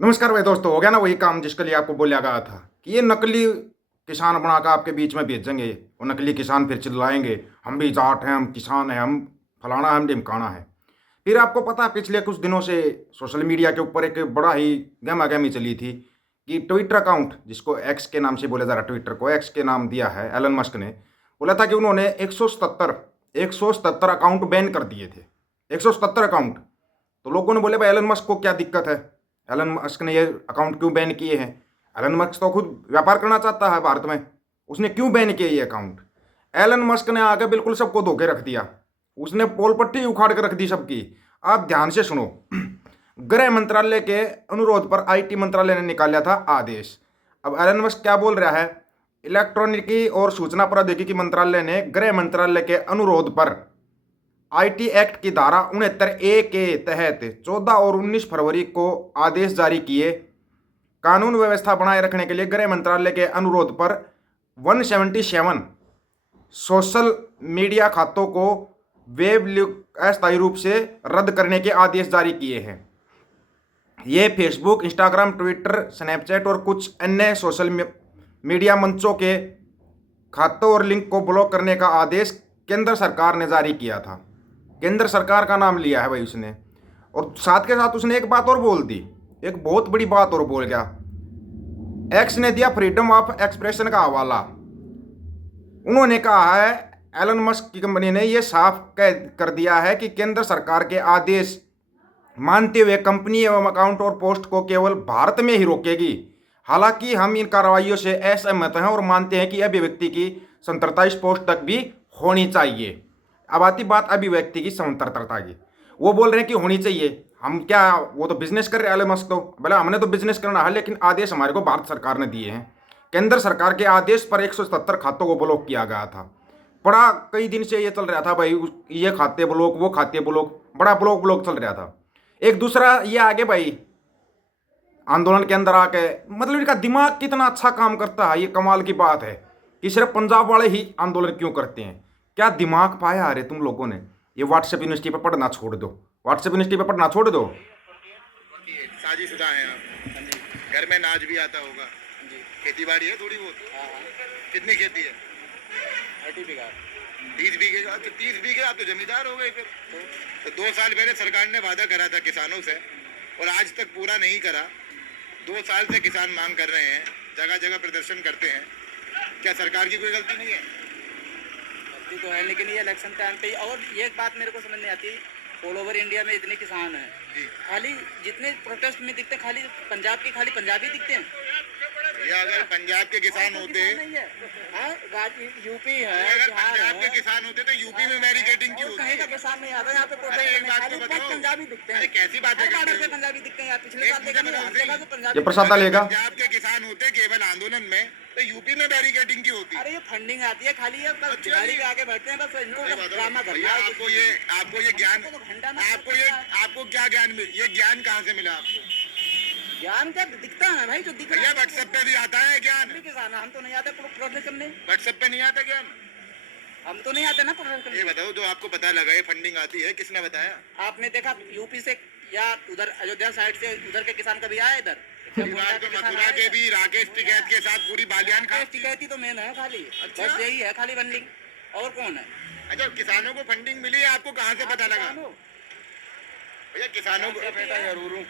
नमस्कार भाई दोस्तों। हो गया ना वही काम जिसके लिए आपको बोला गया था कि ये नकली किसान बनाकर आपके बीच में भेजेंगे। वो नकली किसान फिर चिल्लाएंगे, हम भी जाट हैं, हम किसान हैं, हम फलाना है, हम ढिमकाना है। फिर आपको पता है पिछले कुछ दिनों से सोशल मीडिया के ऊपर एक बड़ा ही गहमा गहमी चली थी कि ट्विटर अकाउंट, जिसको एक्स के नाम से बोला जा रहा है, ट्विटर को एक्स के नाम दिया है एलन मस्क ने, बोला था कि उन्होंने 177 अकाउंट बैन कर दिए थे। 177 अकाउंट। तो लोगों ने बोले भाई एलन मस्क को क्या दिक्कत है, एलन मस्क ने ये अकाउंट क्यों बैन किए हैं। एलन मस्क तो खुद व्यापार करना चाहता है भारत में, उसने क्यों बैन किए ये अकाउंट। एलन मस्क ने आके बिल्कुल सबको धोखे रख दिया, उसने पोल पट्टी उखाड़ कर रख दी सबकी। आप ध्यान से सुनो। गृह मंत्रालय के अनुरोध पर आईटी मंत्रालय ने निकाला था आदेश। अब एलन मस्क क्या बोल रहा है, इलेक्ट्रॉनिकी और सूचना प्रौद्योगिकी मंत्रालय ने गृह मंत्रालय के अनुरोध पर आईटी एक्ट की धारा 69A के तहत 14 और 19 फरवरी को आदेश जारी किए। कानून व्यवस्था बनाए रखने के लिए गृह मंत्रालय के अनुरोध पर 177 सोशल मीडिया खातों को वेब अस्थायी रूप से रद्द करने के आदेश जारी किए हैं। ये फेसबुक, इंस्टाग्राम, ट्विटर, स्नैपचैट और कुछ अन्य सोशल मीडिया मंचों के खातों और लिंक को ब्लॉक करने का आदेश केंद्र सरकार ने जारी किया था। केंद्र सरकार का नाम लिया है भाई उसने। और साथ के साथ उसने एक बात और बोल दी, एक बहुत बड़ी बात और बोल गया। एक्स ने दिया फ्रीडम ऑफ एक्सप्रेशन का हवाला। उन्होंने कहा है, एलन मस्क की कंपनी ने यह साफ कर दिया है कि केंद्र सरकार के आदेश मानते हुए कंपनी एवं अकाउंट और पोस्ट को केवल भारत में ही रोकेगी। हालांकि हम इन कार्रवाइयों से असहमत हैं और मानते हैं कि अभिव्यक्ति की स्वतंत्रता इस पोस्ट तक भी होनी चाहिए। अब आती बात अभिव्यक्ति की स्वतंत्रता की। वो बोल रहे हैं कि होनी चाहिए। हम क्या, वो तो बिजनेस कर रहे हैं एलन मस्क, तो भले हमने तो बिजनेस करना है, लेकिन आदेश हमारे को भारत सरकार ने दिए हैं। केंद्र सरकार के आदेश पर 177 खातों को ब्लॉक किया गया था। बड़ा कई दिन से ये चल रहा था भाई, ये खाते ब्लॉक, वो खाते ब्लॉक, बड़ा ब्लॉक ब्लॉक चल रहा था। एक दूसरा ये आगे भाई आंदोलन के अंदर आके, मतलब इनका दिमाग कितना अच्छा काम करता है, ये कमाल की बात है कि सिर्फ पंजाब वाले ही आंदोलन क्यों करते हैं। क्या दिमाग पाया अरे तुम लोगों ने। ये व्हाट्सएप यूनिवर्सिटी पे पढ़ना छोड़ दो, व्हाट्सएप यूनिवर्सिटी पे पढ़ना छोड़ दो। शादीशुदा हैं आप, घर में नाच भी आता होगा, खेती बाड़ी है थोड़ी बहुत। कितनी खेती है? 30 बीघा। 30 बीघे का तो 30 बीघे आप तो जमींदार हो गए फिर। तो 2 साल पहले सरकार ने वादा करा था किसानों से और आज तक पूरा नहीं करा। 2 साल से किसान मांग कर रहे हैं, जगह जगह प्रदर्शन करते हैं। क्या सरकार की कोई गलती नहीं है? गलती तो है, लेकिन ये इलेक्शन टाइम पे और ये बात मेरे को समझ नहीं आती। ऑल ओवर इंडिया में इतने किसान हैं, खाली जितने प्रोटेस्ट में दिखते खाली पंजाब के खाली पंजाबी दिखते हैं। या अगर पंजाब के किसान होते, यूपी है, अगर पंजाब के किसान होते तो यूपी में बैरिकेडिंग क्यों होती कहीं का है? किसान नहीं आता यहाँ पे अरे प्रोटेस्ट एक में, बात खाली तो बताओ। पंजाबी दिखते हैं। अरे कैसी बातें हर करते बॉर्डर पे हो? पंजाबी दिखते हैं यार। पिछले एक साल मुझे देखा नहीं, बताओ हर जगह से ये पंजाबी। प्रसाद लेगा। पंजाब के किसान होते केवल आंदोलन में, तो यूपी में बैरिकेडिंग क्यों होती? अरे ये फंडिंग आती है खाली, ये बस अच्छा दिवाली जी। पे आके बैठते हैं, बस इनको अरे बस बताओ, ड्रामा भैया करना है। आपको ये ज्ञान, हमको तो घंटा में आपको क्या ज्ञान ये ज्ञान कहाँ से मिला आपको? ज्ञान क्या दिखता है भाई, जो दिख रहा भैया है। व्हाट्सएप पे भी आता है ज्ञान, हम भी किसान हैं, हम तो नहीं आते प्रोटेस्ट करने। व्हाट्सएप पे नहीं आता ज्ञान। हम तो नहीं आते ना प्रोटेस्ट ये करने। बताओ, जो आपको पता लगा ये फंडिंग आती है, किसने बताया? आपने देखा यूपी से या उधर अयोध्या साइड से उधर के किसान कभी आए इधर? ये बात तो मथुरा के भी राकेश टिकैत के साथ पूरी बालियान खा। शिकायती तो मेन है खाली, अच्छा। बस यही है खाली बंडिंग, और कौन है? अच्छा, किसानों को फंडिंग मिली है, आपको कहाँ से पता लगा? भैया किसानों को बेटा जरूर हूँ।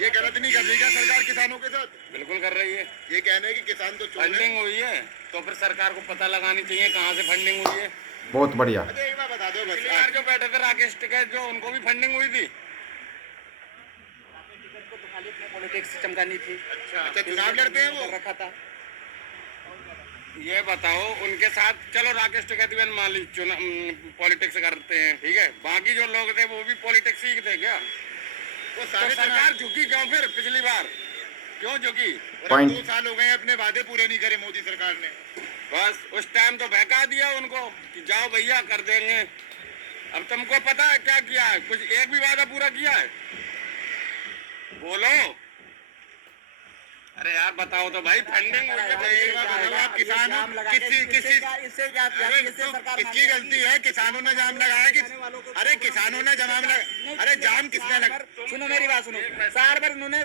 ये गलत नहीं कर रही क्या सरकार किसानों के साथ? बिल्कुल कर रही है। ये कहने हैं कि किसान तो चोर है। फंडिंग हुई है तो फिर सरकार को पता लगानी चाहिए कहाँ से फंडिंग हुई है। बहुत बढ़िया। अच्छा एक बात बता दो बस, यार जो बैठे थे राकेश टिकैत, जो उनको भी फंडिंग हुई थी। को तो खाली अपने पॉलिटिक्स से चमकानी थी। अच्छा चुनाव लड़ते हैं वो? कर रखा था। ये बताओ, उनके साथ चलो राकेश टिकैत भी मान ली पॉलिटिक्स करते हैं, ठीक है, बाकी जो लोग थे वो भी पॉलिटिक्स ही थे क्या? वो तो सारे सरकार झुकी क्यों फिर पिछली बार? क्यों झुकी? Point. 2 साल हो गए अपने वादे पूरे नहीं करे मोदी सरकार ने। बस उस टाइम तो बहका दिया उनको कि जाओ भैया कर देंगे। अब तुमको पता है क्या किया है? कुछ एक भी वादा पूरा किया है? बोलो। अरे यार बताओ तो भाई, फंडिंग आप किसान हो, इससे क्या किसकी गलती है? किसानों ने जाम लगाया कि अरे किसानों ने जाम लगा, अरे जाम किसने लगा? सुनो मेरी बात सुनो, साल भर उन्होंने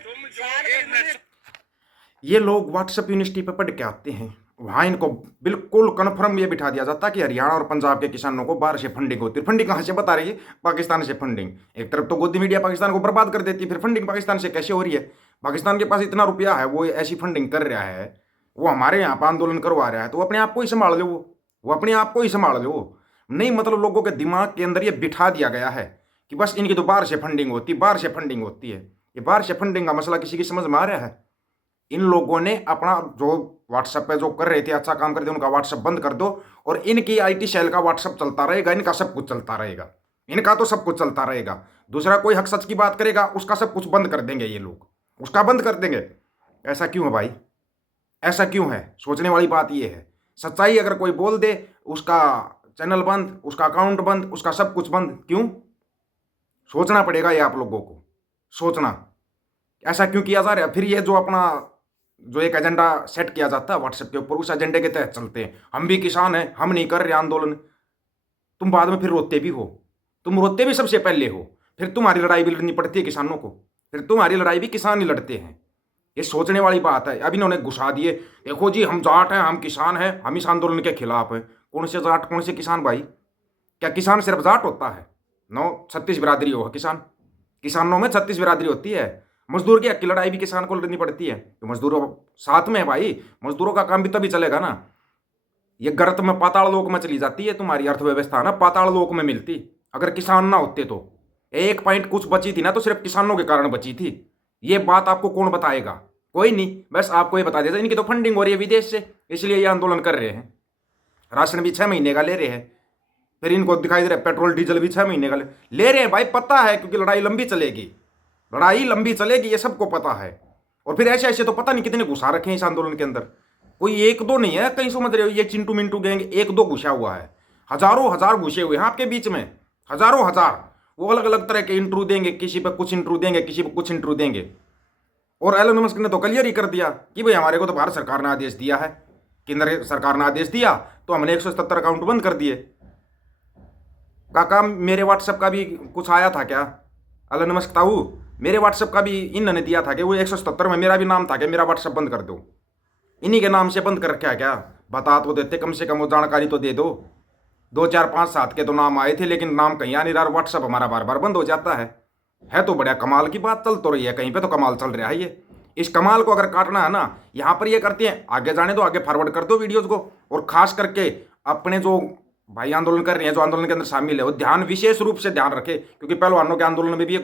ये लोग व्हाट्सएप यूनिवर्सिटी पे पढ़ के आते हैं, वहाँ इनको बिल्कुल कन्फर्म ये बिठा दिया जाता है कि हरियाणा और पंजाब के किसानों को बाहर से फंडिंग होती है। फंडिंग कहाँ से बता रही है? पाकिस्तान से फंडिंग। एक तरफ तो गोदी मीडिया पाकिस्तान को बर्बाद कर देती है, फिर फंडिंग पाकिस्तान से कैसे हो रही है? पाकिस्तान के पास इतना रुपया है, वो ऐसी फंडिंग कर रहा है, वो हमारे यहाँ पर आंदोलन करवा रहा है, तो अपने आप को ही संभाल लो, वो अपने आप को ही संभाल लो। नहीं मतलब लोगों के दिमाग के अंदर ये बिठा दिया गया है कि बस इनकी तो बाहर से फंडिंग होती है, बाहर से फंडिंग होती है। ये बाहर से फंडिंग का मसला किसी की समझ में आ रहा है? इन लोगों ने अपना जो व्हाट्सएप पे जो कर रहे थे, अच्छा काम करते, उनका व्हाट्सएप बंद कर दो और इनकी आईटी सेल का व्हाट्सएप चलता रहेगा, इनका सब कुछ चलता रहेगा, इनका तो सब कुछ चलता रहेगा। दूसरा कोई हक सच की बात करेगा, उसका सब कुछ बंद कर देंगे ये लोग, उसका बंद कर देंगे। ऐसा क्यों है भाई? ऐसा क्यों है? सोचने वाली बात ये है। सच्चाई अगर कोई बोल दे, उसका चैनल बंद, उसका अकाउंट बंद, उसका सब कुछ बंद। क्यों? सोचना पड़ेगा ये आप लोगों को, सोचना ऐसा क्यों किया जा रहा है। फिर ये जो अपना जो एक एजेंडा सेट किया जाता है व्हाट्सएप के ऊपर, उस एजेंडे के तहत चलते हैं। हम भी किसान हैं, हम नहीं कर रहे आंदोलन। तुम बाद में फिर रोते भी हो, तुम रोते भी सबसे पहले हो, फिर तुम्हारी लड़ाई भी लड़नी पड़ती है किसानों को, फिर तुम्हारी लड़ाई भी किसान ही लड़ते हैं। ये सोचने वाली बात है। अब इन्होंने घुसा दिए, देखो जी हम जाट हैं, हम किसान हैं, हम इस आंदोलन के खिलाफ हैं। कौन से जाट, कौन से किसान भाई? क्या किसान सिर्फ जाट होता है? 36 बिरादरी हो किसान, किसानों में 36 बिरादरी होती है। मजदूर की हक की लड़ाई भी किसान को लड़नी पड़ती है, तो मजदूरों साथ में है भाई। मजदूरों का काम भी तभी चलेगा ना। ये गर्त में पाताल लोक में चली जाती है तुम्हारी अर्थव्यवस्था ना, पाताल लोक में मिलती अगर किसान ना होते तो। 1 पॉइंट कुछ बची थी ना, तो सिर्फ किसानों के कारण बची थी। ये बात आपको कौन बताएगा? कोई नहीं, बस आपको ये बता देता इनकी तो फंडिंग हो रही है विदेश से, इसलिए ये आंदोलन कर रहे हैं। राशन भी 6 महीने का ले रहे हैं, फिर इनको दिखाई दे रहा है पेट्रोल डीजल भी 6 महीने का ले रहे हैं भाई। पता है, क्योंकि लड़ाई लंबी चलेगी, लड़ाई लंबी चलेगी, ये सबको पता है। और फिर ऐसे ऐसे तो पता नहीं कितने घुसा रखे हैं इस आंदोलन के अंदर। कोई 1-2 नहीं है, कहीं समझ रहे हो? ये चिंटू मिंटू गैंग 1-2 घुसा हुआ है, हजारों हजार घुसे हुए हैं आपके बीच में, हजारों हजार। वो अलग अलग तरह के इंटरव्यू देंगे, किसी पे कुछ इंटरव्यू देंगे, किसी पे कुछ इंटरव्यू देंगे। और एलन मस्क ने तो क्लियर ही कर दिया कि भाई हमारे को तो भारत सरकार ने आदेश दिया है, केंद्र सरकार ने आदेश दिया, तो हमने 177 अकाउंट बंद कर दिए। काका मेरे व्हाट्सएप का भी कुछ आया था क्या? एलन मस्क ताऊ, मेरे व्हाट्सएप का भी इन्होंने दिया था कि वो 177 में मेरा भी नाम था कि मेरा व्हाट्सएप बंद कर दो। इन्हीं के नाम से बंद कर रखा है क्या? बता तो देते, कम से कम वो जानकारी तो दे दो। 2 4 5 7 के तो नाम आए थे, लेकिन नाम कहीं आ नहीं रहा, व्हाट्सएप हमारा बार बार बंद हो जाता है तो बड़ा कमाल की बात चल तो रही है, कहीं पे तो कमाल चल रहा है ये। इस कमाल को अगर काटना है ना, यहाँ पर ये करते हैं, आगे जाने दो, आगे फॉरवर्ड कर दो वीडियोज़ को। और खास करके अपने जो भाई आंदोलन कर रहे हैं, जो आंदोलन के अंदर शामिल है, वो ध्यान विशेष रूप से ध्यान रखे, क्योंकि पहलवानों के आंदोलन में भी ये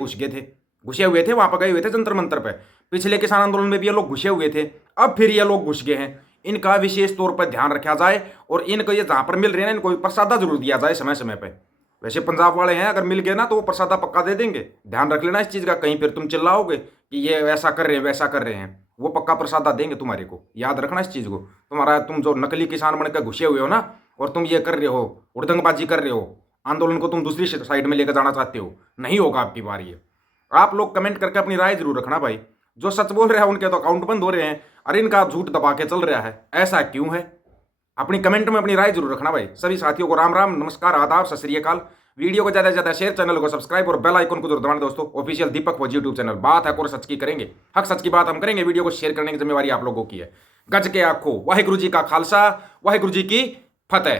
घुसे हुए थे, वहां पर गए हुए थे जंतर मंतर पे। पिछले किसान आंदोलन में भी ये लोग घुसे हुए थे, अब फिर ये लोग घुस गए हैं। इनका विशेष तौर पर ध्यान रखा जाए और इनको ये जहां पर मिल रहे हैं इनको प्रसादा जरूर दिया जाए समय समय पे। वैसे पंजाब वाले हैं, अगर मिल गए ना तो वो प्रसादा पक्का दे देंगे। ध्यान रख लेना इस चीज़ का, कहीं फिर तुम चिल्लाओगे कि ये ऐसा कर रहे हैं वैसा कर रहे हैं, वो पक्का प्रसादा देंगे तुम्हारे को। याद रखना इस चीज़ को। तुम जो नकली किसान बनकर घुसे हुए हो ना, और तुम ये कर रहे हो, उड़दंगबाजी कर रहे हो, आंदोलन को तुम दूसरी साइड में लेकर जाना चाहते हो, नहीं होगा आपकी बार ये। आप लोग कमेंट करके अपनी राय जरूर रखना भाई। जो सच बोल रहे हैं उनके तो अकाउंट बंद हो रहे हैं और इनका झूठ दबा के चल रहा है, ऐसा क्यों है? अपनी कमेंट में अपनी राय जरूर रखना भाई। सभी साथियों को राम राम, नमस्कार, आदाब, सत श्री अकाल। वीडियो को ज़्यादा से ज़्यादा शेयर, चैनल को सब्सक्राइब और बेल आइकन को जरूर दबाना दोस्तों। ऑफिशियल दीपक फौजी यूट्यूब चैनल। बात है और सच की करेंगे, हक सच की बात हम करेंगे। वीडियो को शेयर करने की जिम्मेवारी आप लोगों की है। गज के आखो, वाहिगुरु जी का खालसा, वाहिगुरु जी की फतेह।